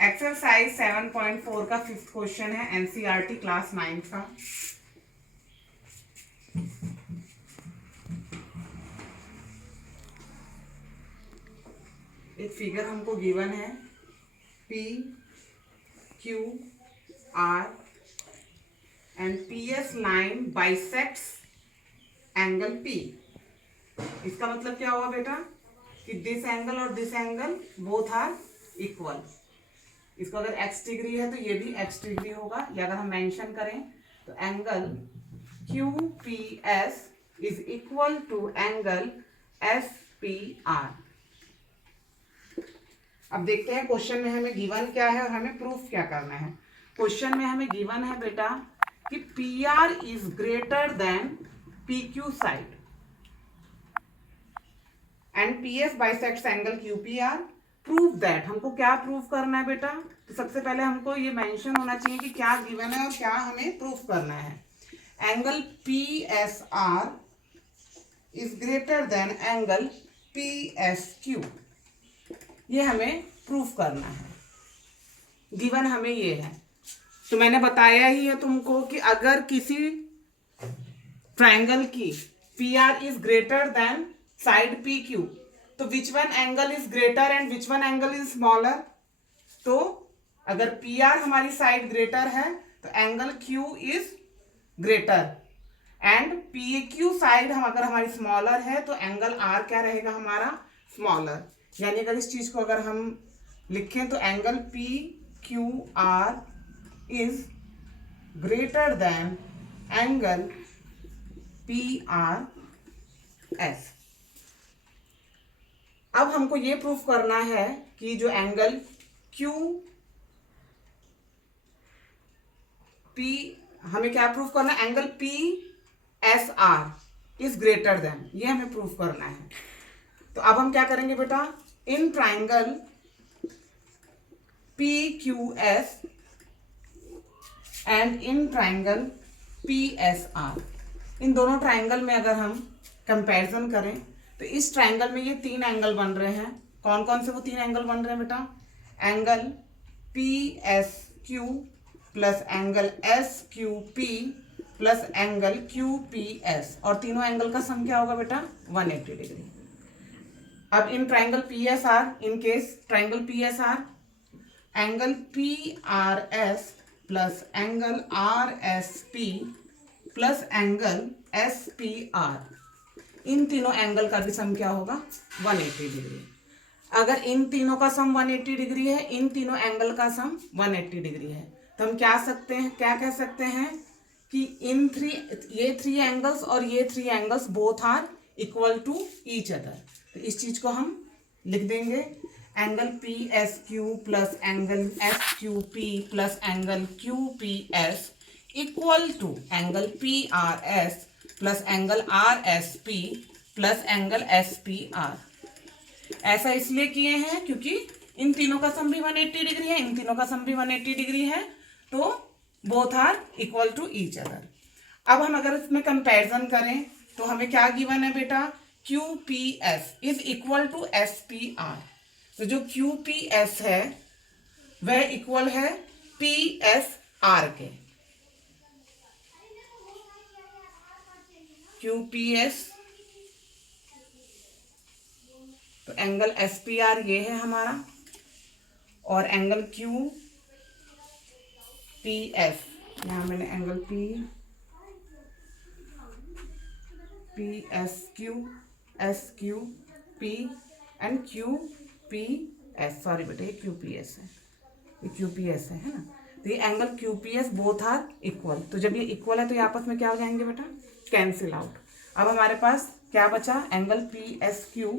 Exercise 7.4 का 5th question है, NCERT class 9 का। एक फिगर हमको गिवन है, P Q R and P S line bisects angle P. इसका मतलब क्या हुआ बेटा कि दिस एंगल और this angle both are equal. इसको अगर x डिग्री है तो ये भी x डिग्री होगा, या अगर हम मेंशन करें तो angle Q P S is equal to angle S P R. अब देखते हैं क्वेश्चन में हमें गिवन क्या है और हमें प्रूफ क्या करना है। क्वेश्चन में हमें गिवन है बेटा कि P R is greater then P Q side and P S bisects angle Q P R. Proof that, हमको क्या प्रूफ करना है बेटा? तो सबसे पहले हमको ये मेंशन होना चाहिए कि क्या गिवन है और क्या हमें प्रूफ करना है। Angle P S are is greater then angle P S Q, ये हमें प्रूफ करना है। गिवन हमें ये है, तो मैंने बताया ही है तुमको कि अगर किसी ट्रायंगल की P R is greater than side P Q, तो which one angle is greater and which one angle is smaller. तो अगर पी आर हमारी साइड ग्रेटर है तो angle Q is greater, and P Q side हम अगर हमारी smaller है तो एंगल आर क्या रहेगा हमारा? स्मॉलर। यानी अगर इस चीज को अगर हम लिखें तो angle P Q are is greater then angle P R S. अब हमको ये प्रूफ करना है कि जो एंगल क्यू पी, हमें क्या प्रूफ करना है? Angle P S are is greater then, ये हमें प्रूफ करना है। तो अब हम क्या करेंगे बेटा? In triangle P Q S and in triangle P S R, इन दोनों ट्राइंगल में अगर हम कंपैरिजन करें तो इस ट्राइंगल में ये 3 एंगल बन रहे हैं। कौन कौन से वो 3 एंगल बन रहे हैं बेटा? Angle P S Q plus angle S Q P plus angle Q P S, और तीनों एंगल का सम क्या होगा बेटा? 180 डिग्री। अब in triangle P S R, in case triangle P S R, angle P R S plus angle R S P plus angle S P R, इन तीनों angle का भी सम क्या होगा? 180 डिग्री। अगर इन तीनों का सम 180 डिग्री है, इन तीनों एंगल का सम 180 डिग्री है, तो हम क्या कह सकते हैं कि ये 3 एंगल्स और ये 3 angles both are equal to each other. तो इस चीज को हम लिख देंगे, angle P S Q plus angle S Q P plus angle Q P S equal to angle P R S plus angle R S P plus angle S P R. ऐसा इसलिए किए हैं क्योंकि इन तीनों का सम भी 180 डिग्री है, इन तीनों का सम भी 180 डिग्री है, तो both are equal to each other. अब हम अगर इसमें कंपैरिजन करें तो हमें क्या गिवन है बेटा? Q P S is equal to S P R. तो जो क्यू पी एस है वह इक्वल है पी एस आर के। क्यू पी एस, तो एंगल एस पी आर ये है हमारा, और एंगल क्यू पी एस, यहाँ मैंने angle P S Q P and Q P S, sorry बेटा ये क्यू पी एस है, ये क्यू पी एस है ना। तो ये angle Q P S both are equal, तो जब ये इक्वल है तो ये आपस में क्या हो जाएंगे बेटा? Cancel out. अब हमारे पास क्या बचा? Angle P S Q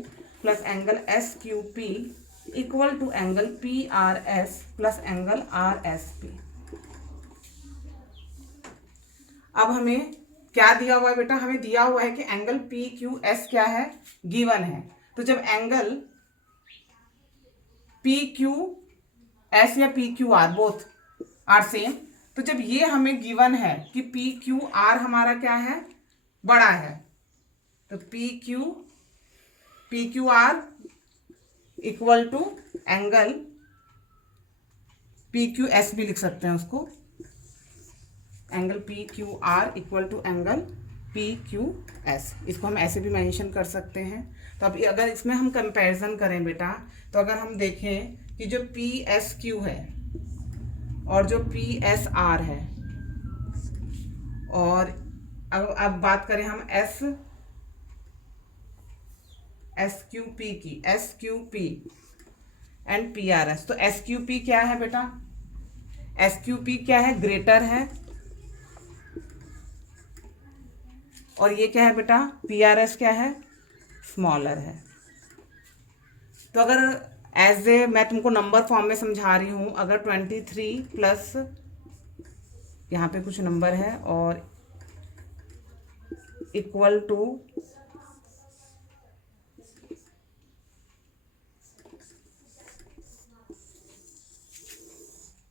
plus angle S Q P equal to angle P R S plus angle R S P. अब हमें क्या दिया हुआ है बेटा? हमें दिया हुआ है कि एंगल पी क्यू एस क्या है? गिवन है। तो जब एंगल पी क्यू एस या P Q R both are same, तो जब ये हमें गिवन है कि पी क्यू आर हमारा क्या है? बड़ा है, तो P Q R equal to angle P Q S भी लिख सकते हैं उसको, angle P Q R equal to angle P Q S, इसको हम ऐसे भी मेंशन कर सकते हैं। तो अब अगर इसमें हम कंपैरिजन करें बेटा, तो अगर हम देखें कि जो पी एस क्यू है और जो पी एस आर है, और अब बात करें हम एस क्यू पी की, S Q P and P R S, तो एस क्यू पी क्या है बेटा, एस क्यू पी क्या है, ग्रेटर है, और ये क्या है बेटा, पी आर एस क्या है, स्मॉलर है। तो अगर एज ए मैं तुमको नंबर फॉर्म में समझा रही हूँ, अगर 23 प्लस यहाँ पे कुछ नंबर है और इक्वल टू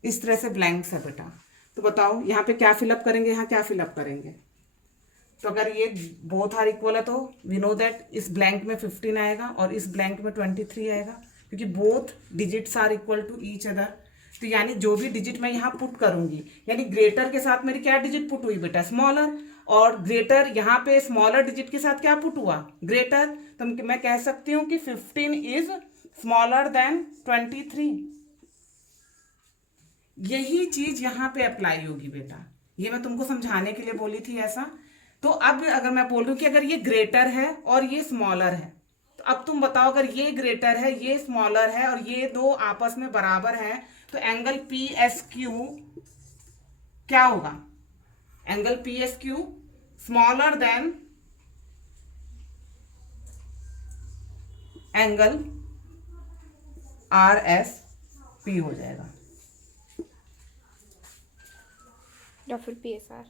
इस तरह से ब्लैंक्स है बेटा, तो बताओ यहाँ पे क्या फिलअप करेंगे, यहाँ क्या फिलअप करेंगे। तो अगर ये बोथ आर इक्वल है तो वी नो दैट इस ब्लैंक में 15 आएगा और इस ब्लैंक में 23 आएगा, क्योंकि both digits are equal to each other. तो यानी जो भी डिजिट मैं यहाँ पुट करूंगी, यानी ग्रेटर के साथ मेरी क्या डिजिट पुट हुई बेटा, स्मॉलर, और ग्रेटर यहाँ पे स्मॉलर डिजिट के साथ क्या पुट हुआ, ग्रेटर। तो मैं कह सकती हूँ कि 15 इज स्मॉलर देन 23। यही चीज यहाँ पे अप्लाई होगी बेटा, ये मैं तुमको समझाने के लिए बोली थी ऐसा। तो अब अगर मैं बोल रही हूँ कि अगर ये ग्रेटर है और ये स्मॉलर है, तो अब तुम बताओ अगर ये ग्रेटर है, ये स्मॉलर है और ये दो आपस में बराबर हैं, तो एंगल पी एस क्यू क्या होगा, angle P S Q smaller than angle R S P हो जाएगा, या फिर पी एस आर।